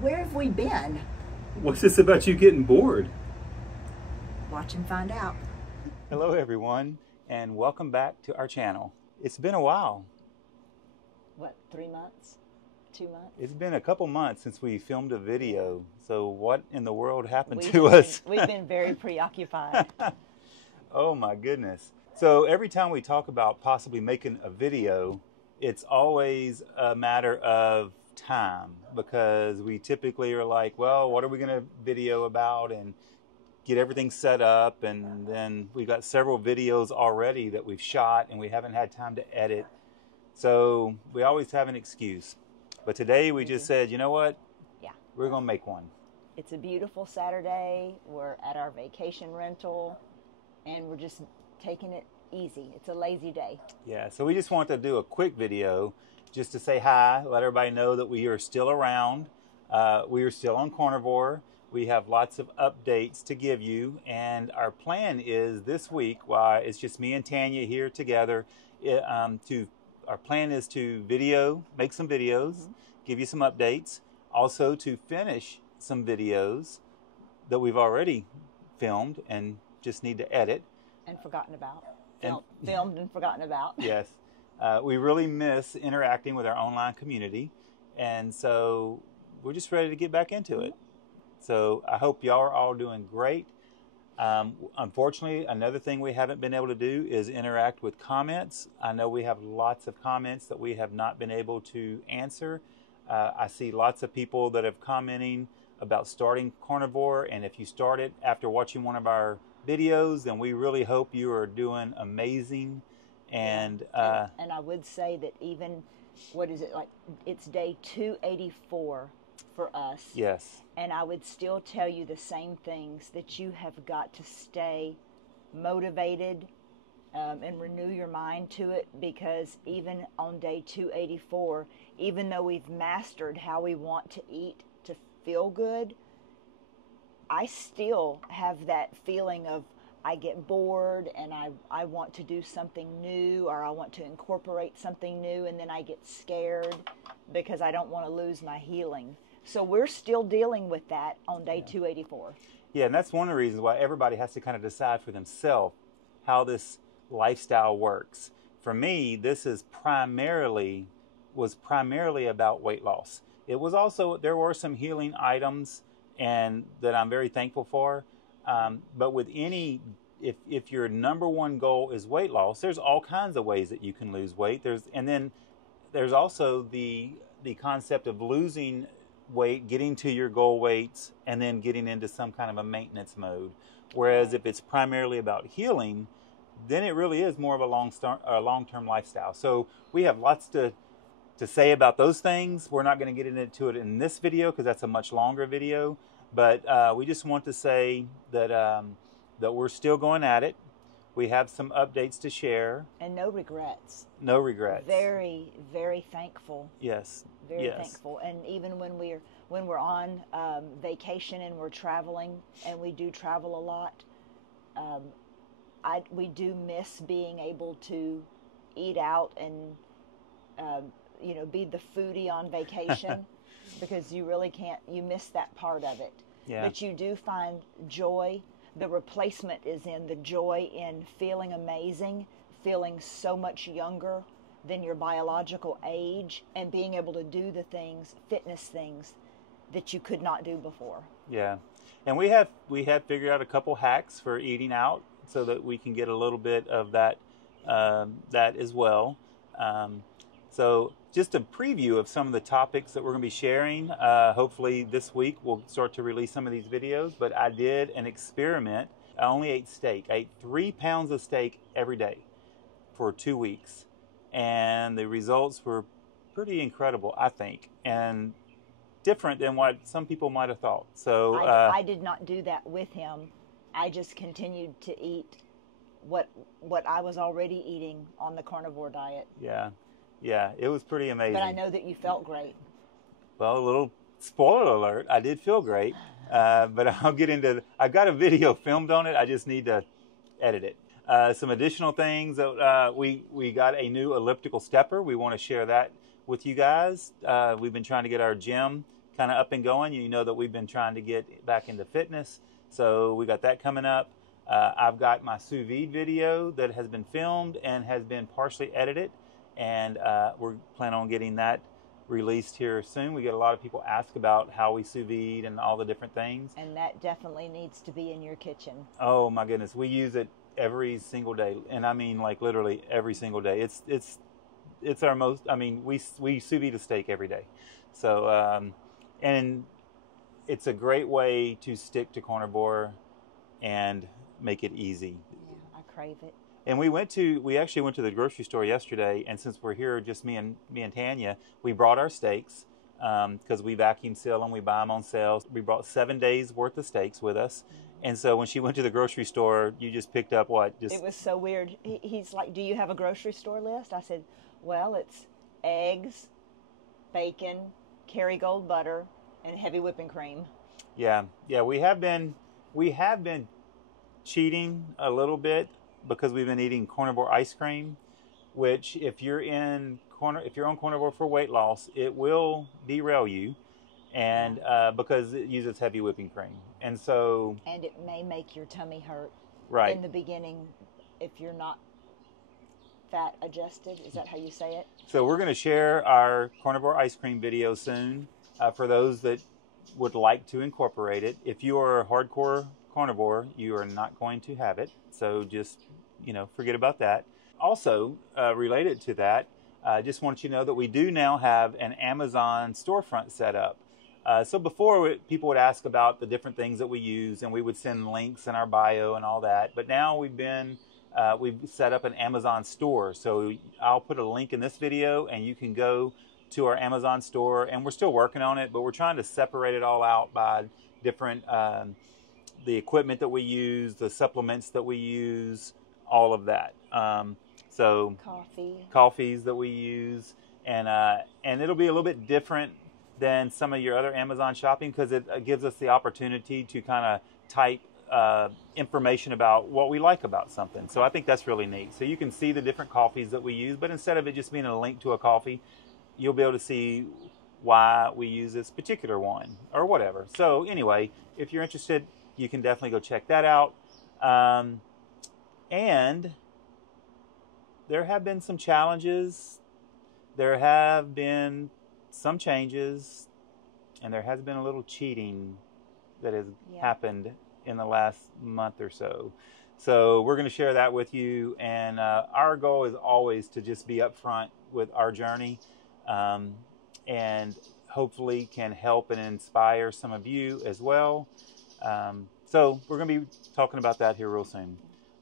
Where have we been? What's this about you getting bored? Watch and find out. Hello everyone, and welcome back to our channel. It's been a while. What, 3 months? 2 months? It's been a couple months since we filmed a video. So what in the world happened to us? We've been very preoccupied. Oh my goodness. So every time we talk about possibly making a video, it's always a matter of time, because we typically are like, well, what are we going to video about, and get everything set up, and then we got several videos already that we've shot and we haven't had time to edit. So we always have an excuse. But today we just said, you know what? Yeah. We're going to make one. It's a beautiful Saturday. We're at our vacation rental and we're just taking it easy. It's a lazy day. Yeah, so we just want to do a quick video just to say hi, let everybody know that we are still around. We are still on Carnivore. We have lots of updates to give you, and our plan is this week, while it's just me and Tanya here together, our plan is to make some videos, give you some updates, also to finish some videos that we've already filmed and just need to edit. And forgotten about. Filmed and forgotten about. Yes. We really miss interacting with our online community, and so we're just ready to get back into it. So I hope y'all are all doing great. Unfortunately, another thing we haven't been able to do is interact with comments. I know we have lots of comments that we have not been able to answer. I see lots of people that have commenting about starting Carnivore, and if you started after watching one of our videos, then we really hope you are doing amazing. And I would say that even, what is it, like, it's day 284 for us. yes, And I would still tell you the same things, that you have got to stay motivated and renew your mind to it, because even on day 284, even though we've mastered how we want to eat to feel good, I still have that feeling of, I get bored and I want to do something new, or I want to incorporate something new, and then I get scared because I don't want to lose my healing. So we're still dealing with that on day 284. yeah, and that's one of the reasons why everybody has to kind of decide for themselves how this lifestyle works. For me, this was primarily about weight loss. It was also, there were some healing items and that I'm very thankful for. But with if your number one goal is weight loss, there's all kinds of ways that you can lose weight. Then there's also the concept of losing weight, getting to your goal weights, and then getting into some kind of a maintenance mode. Whereas if it's primarily about healing, then it really is more of a long-term lifestyle. So we have lots to say about those things. We're not going to get into it in this video because that's a much longer video. But we just want to say that we're still going at it. We have some updates to share. And no regrets. No regrets. Very, very thankful. Yes. Very yes. thankful. And even when we're on vacation and we're traveling, and we do travel a lot, we do miss being able to eat out and be the foodie on vacation. Because you really can't, you miss that part of it. Yeah. But you do find joy. The replacement is in the joy in feeling amazing, feeling so much younger than your biological age, and being able to do the things, fitness things, that you could not do before. Yeah. And we have figured out a couple hacks for eating out so that we can get a little bit of that as well. So just a preview of some of the topics that we're going to be sharing. Hopefully this week we'll start to release some of these videos. But I did an experiment. I only ate steak. I ate 3 pounds of steak every day for 2 weeks. And the results were pretty incredible, I think. And different than what some people might have thought. So I did not do that with him. I just continued to eat what I was already eating on the carnivore diet. Yeah, it was pretty amazing. But I know that you felt great. Well, a little spoiler alert, I did feel great. But I'll get into, I've got a video filmed on it. I just need to edit it. Some additional things, we got a new elliptical stepper. We want to share that with you guys. We've been trying to get our gym kind of up and going. You know that we've been trying to get back into fitness, so we got that coming up. I've got my sous vide video that has been filmed and has been partially edited, and we're planning on getting that released here soon. We get a lot of people ask about how we sous vide and all the different things. And that definitely needs to be in your kitchen. Oh my goodness, we use it every single day, and I mean like literally every single day. It's our most. I mean, we sous vide a steak every day, so and it's a great way to stick to carnivore and make it easy. Yeah, I crave it. And we actually went to the grocery store yesterday, and since we're here, just me and Tanya, we brought our steaks because we vacuum seal them, we buy them on sale. We brought 7 days worth of steaks with us, and so when she went to the grocery store, you just picked up what? It was so weird. He's like, "Do you have a grocery store list?" I said, "Well, it's eggs, bacon, Kerrygold butter, and heavy whipping cream." Yeah, we have been cheating a little bit because we've been eating carnivore ice cream, which if you're on carnivore for weight loss, it will derail you, and because it uses heavy whipping cream, and it may make your tummy hurt right in the beginning if you're not fat adjusted. Is that how you say it? So we're going to share our carnivore ice cream video soon for those that would like to incorporate it. If you are a hardcore carnivore, you are not going to have it, so just forget about that. Also related to that, I just want you to know that we do now have an Amazon storefront set up. So before, people would ask about the different things that we use, and we would send links in our bio and all that, but now we've set up an Amazon store. So I'll put a link in this video, and you can go to our Amazon store, and we're still working on it, but we're trying to separate it all out by different the equipment that we use, the supplements that we use, all of that. So coffees that we use, and it'll be a little bit different than some of your other Amazon shopping because it gives us the opportunity to kind of type information about what we like about something. So I think that's really neat. So you can see the different coffees that we use, but instead of it just being a link to a coffee, you'll be able to see why we use this particular one or whatever. So anyway, if you're interested, you can definitely go check that out. And there have been some challenges. There have been some changes, and there has been a little cheating that has happened in the last month or so. So we're going to share that with you, and our goal is always to just be upfront with our journey, and hopefully can help and inspire some of you as well. So we're going to be talking about that here real soon.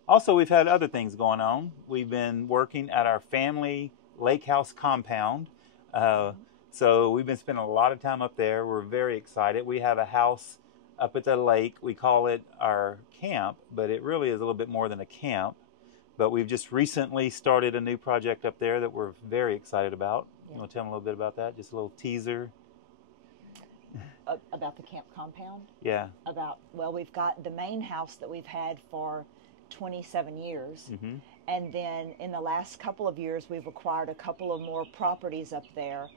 Also, we've had other things going on. We've been working at our family lake house compound. So we've been spending a lot of time up there. We're very excited. We have a house up at the lake. We call it our camp, but it really is a little bit more than a camp. But we've just recently started a new project up there that we're very excited about. Yeah. You want to tell them a little bit about that? Just a little teaser. About the camp compound? Yeah. We've got the main house that we've had for 27 years. Mm-hmm. And then in the last couple of years, we've acquired a couple of more properties up there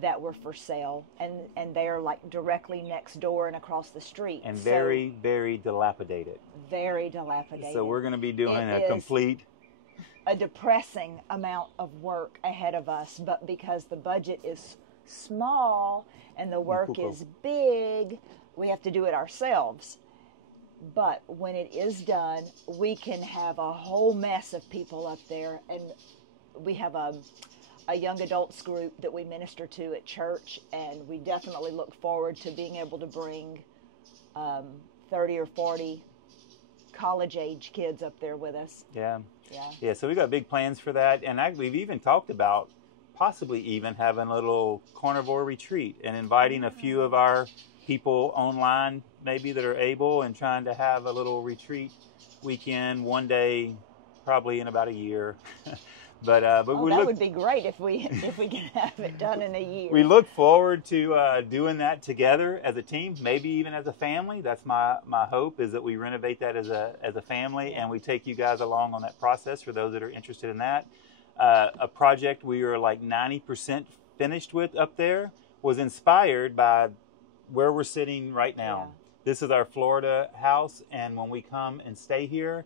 that were for sale. And they're like directly next door and across the street. And very, very dilapidated. Very dilapidated. So we're going to be doing a depressing amount of work ahead of us. But because the budget is small and the work is big, we have to do it ourselves. But when it is done, we can have a whole mess of people up there. And we have a young adults group that we minister to at church, and we definitely look forward to being able to bring 30 or 40 college-age kids up there with us. Yeah, so we got big plans for that. And we've even talked about possibly even having a little carnivore retreat and inviting a few of our people online maybe that are able, and trying to have a little retreat weekend one day probably in about a year. But that would be great if we can have it done in a year. We look forward to doing that together as a team, maybe even as a family. That's my hope, is that we renovate that as a family, and we take you guys along on that process for those that are interested in that. A project we are like 90% finished with up there was inspired by where we're sitting right now. Yeah. This is our Florida house, and when we come and stay here,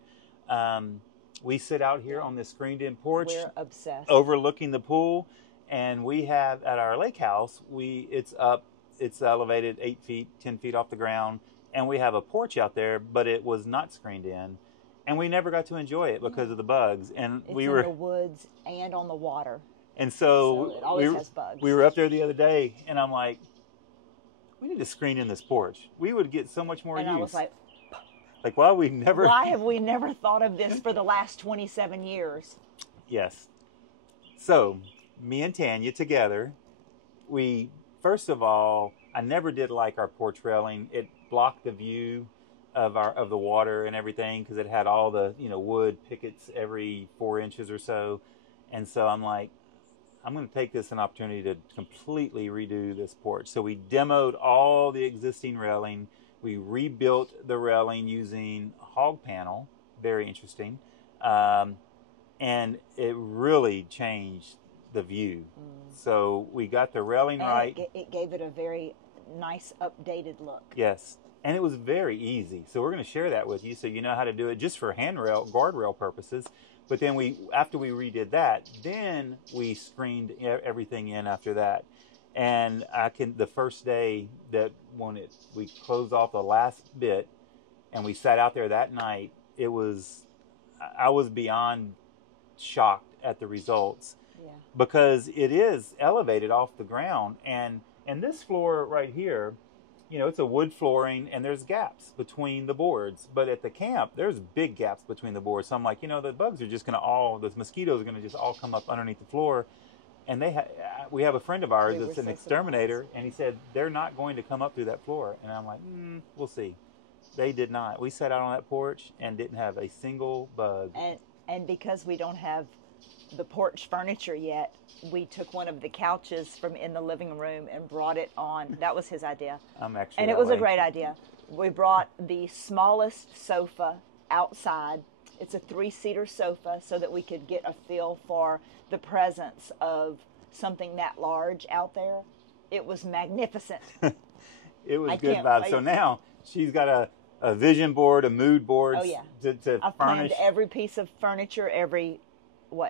we sit out here on this screened-in porch. We're obsessed. Overlooking the pool, and we have at our lake house, it's elevated 8 feet, 10 feet off the ground, and we have a porch out there, but it was not screened in, and we never got to enjoy it because of the bugs. And it's we were in the woods and on the water, and so it always has bugs. We were up there the other day, and I'm like, we need to screen in this porch. We would get so much more use. And I was like, why have we never thought of this for the last 27 years? Yes. So me and Tanya together, first of all, I never did like our porch railing. It blocked the view of the water and everything because it had all the wood pickets every 4 inches or so. And so I'm like, I'm going to take this an opportunity to completely redo this porch. So we demoed all the existing railing. We rebuilt the railing using hog panel. Very interesting. And it really changed the view. So we got the railing right. It gave it a very nice updated look. Yes. And it was very easy. So we're going to share that with you so you know how to do it just for handrail, guardrail purposes. But then after we redid that, then we screened everything in after that. And the first day that we closed off the last bit and we sat out there that night, I was beyond shocked at the results. Yeah. Because it is elevated off the ground. And this floor right here, it's a wood flooring and there's gaps between the boards. But at the camp, there's big gaps between the boards. So I'm like, the bugs are just going to those mosquitoes are going to just all come up underneath the floor. And we have a friend of ours that's an exterminator, and he said they're not going to come up through that floor. And I'm like, we'll see. They did not. We sat out on that porch and didn't have a single bug. And because we don't have the porch furniture yet, we took one of the couches from in the living room and brought it on. That was his idea. And it was a great idea. We brought the smallest sofa outside. It's a 3-seater sofa so that we could get a feel for the presence of something that large out there. It was magnificent. It was good vibes. So now she's got a vision board, a mood board. Oh yeah. To I've furnish planned every piece of furniture, every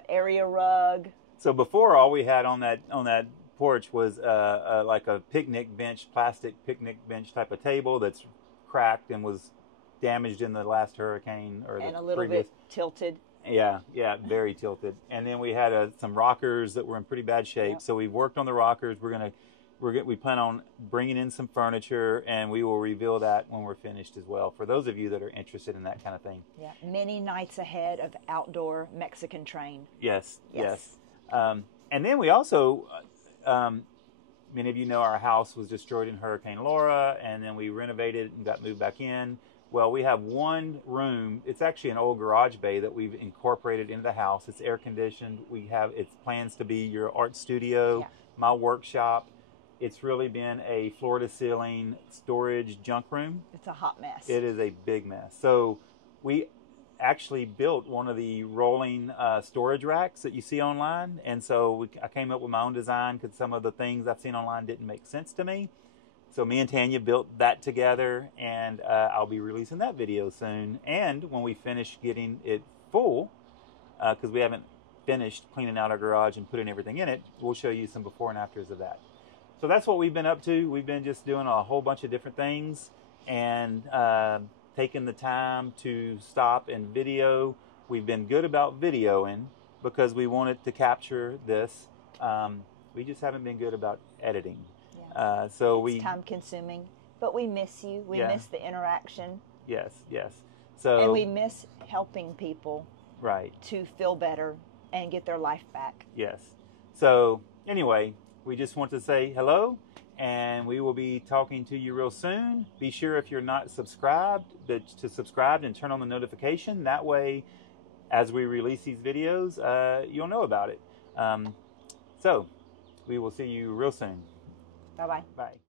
area rug. So before, all we had on that porch was like a picnic bench, plastic picnic bench type of table that's cracked and was damaged in the last hurricane and a little bit tilted. Yeah, very tilted. And then we had some rockers that were in pretty bad shape. Yep. So we worked on the rockers. We plan on bringing in some furniture, and we will reveal that when we're finished as well. For those of you that are interested in that kind of thing. Yeah, many nights ahead of outdoor Mexican train. Yes. And then we also, many of you know our house was destroyed in Hurricane Laura, and then we renovated and got moved back in. Well, we have one room. It's actually an old garage bay that we've incorporated into the house. It's air conditioned. It's plans to be your art studio, my workshop. It's really been a floor to ceiling storage junk room. It's a hot mess. It is a big mess. So we actually built one of the rolling storage racks that you see online. And so I came up with my own design because some of the things I've seen online didn't make sense to me. So me and Tanya built that together, and I'll be releasing that video soon. And when we finish getting it full, because we haven't finished cleaning out our garage and putting everything in it, we'll show you some before and afters of that. So that's what we've been up to. We've been just doing a whole bunch of different things and taking the time to stop and video. We've been good about videoing because we wanted to capture this. We just haven't been good about editing. It's time consuming, but we miss you. We miss the interaction. Yes. And we miss helping people to feel better and get their life back. Yes. So anyway, we just want to say hello, and we will be talking to you real soon. Be sure if you're not subscribed to subscribe and turn on the notification. That way, as we release these videos, you'll know about it. So we will see you real soon. Bye-bye. Bye.